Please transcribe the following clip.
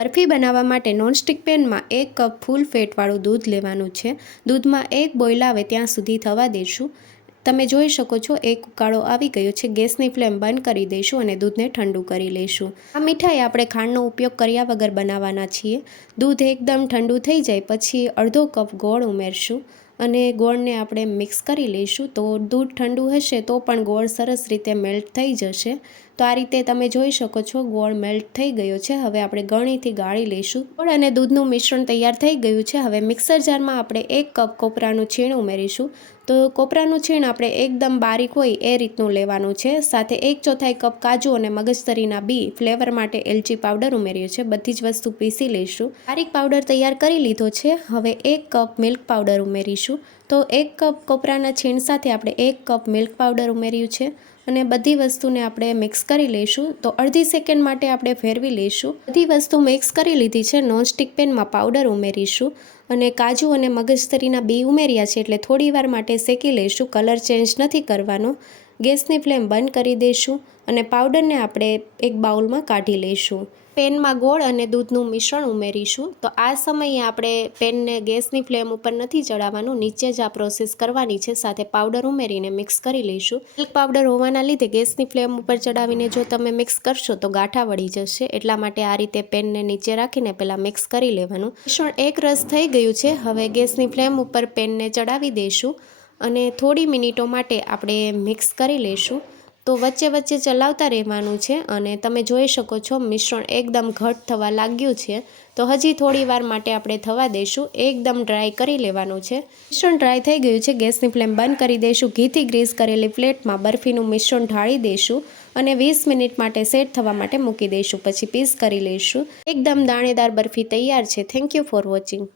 બરફી બનાવવા માટે નોનસ્ટિક પેનમાં 1 કપ ફૂલ ફેટવાળું દૂધ લેવાનું છે। દૂધમાં 1 બોઇલ આવે ત્યાં સુધી થવા દઈશું। તમે જોઈ શકો છો એક ઉકાળો આવી ગયો છે। ગેસની ફ્લેમ બંધ કરી દઈશું અને દૂધને ઠંડુ કરી લઈશું। આ મીઠાઈ આપણે ખાંડનો ઉપયોગ કર્યા વગર બનાવવાના છીએ। દૂધ એકદમ ઠંડુ થઈ જાય પછી અડધો કપ ગોળ ઉમેરશું અને ગોળને આપણે મિક્સ કરી લઈશું। તો દૂધ ઠંડુ હશે તો પણ ગોળ સરસ રીતે મેલ્ટ થઈ જશે। તો આ રીતે તમે જોઈ શકો છો ગોળ મેલ્ટ થઈ ગયો છે। હવે આપણે ગળણીથી ગાળી લઈશું। ગોળ અને દૂધનું મિશ્રણ તૈયાર થઈ ગયું છે। હવે મિક્સર જારમાં આપણે 1 કપ કોપરાનું છીણ ઉમેરીશું। તો કોપરાનું છીણ આપણે એકદમ બારીક હોય એ રીતનું લેવાનું છે। સાથે 1/4 કપ કાજુ અને મગજતરીના બી ફ્લેવર માટે એલચી પાવડર ઉમેર્યો છે। બધી જ વસ્તુ પીસી લઈશું। બારીક પાવડર તૈયાર કરી લીધો છે। હવે 1 કપ મિલ્ક પાવડર ઉમેરીશું। તો 1 કપ કોપરાના છીણ સાથે આપણે 1 કપ મિલ્ક પાવડર ઉમેર્યું છે અને બધી વસ્તુને આપણે મિક્સ કરી લઈશું। તો અડધી સેકન્ડ માટે આપણે ફેરવી લઈશું। બધી વસ્તુ મિક્સ કરી લીધી છે। નોનસ્ટિક પેનમાં પાવડર ઉમેરીશું અને કાજુ અને મગજતરીના બી ઉમેર્યા છે એટલે થોડી વાર માટે શેકી લઈશું। કલર ચેન્જ નથી કરવાનો। ગેસની ફ્લેમ બંધ કરી દઈશું અને પાવડરને આપણે એક બાઉલમાં કાઢી લઈશું। પેનમાં ગોળ અને દૂધનું મિશ્રણ ઉમેરીશું। તો આ સમયે આપણે પેનને ગેસની ફ્લેમ ઉપર નથી ચડાવવાનું, નીચે જ આ પ્રોસેસ કરવાની છે। સાથે પાવડર ઉમેરીને મિક્સ કરી લઈશું। મિલ્ક પાવડર હોવાના લીધે ગેસની ફ્લેમ ઉપર ચડાવીને જો તમે મિક્સ કરશો તો ગાંઠા વળી જશે। એટલા માટે આ રીતે પેનને નીચે રાખીને પહેલાં મિક્સ કરી લેવાનું। મિશ્રણ એક રસ થઈ ગયું છે। હવે ગેસની ફ્લેમ ઉપર પેનને ચડાવી દઈશું અને થોડી મિનિટો માટે આપણે મિક્સ કરી લઈશું। તો વચ્ચે વચ્ચે ચલાવતા રહેવાનું છે અને તમે જોઈ શકો છો મિશ્રણ એકદમ ઘટ થવા લાગ્યું છે। તો હજી થોડી વાર માટે આપણે થવા દઈશું। એકદમ ડ્રાય કરી લેવાનું છે। મિશ્રણ ડ્રાય થઈ ગયું છે। ગેસની ફ્લેમ બંધ કરી દઈશું। ઘીથી ગ્રીસ કરેલી પ્લેટમાં બરફીનું મિશ્રણ ઢાળી દઈશું અને 20 મિનિટ માટે સેટ થવા માટે મૂકી દઈશું। પછી પીસ કરી લઈશું। એકદમ દાણેદાર બરફી તૈયાર છે। Thank you for watching.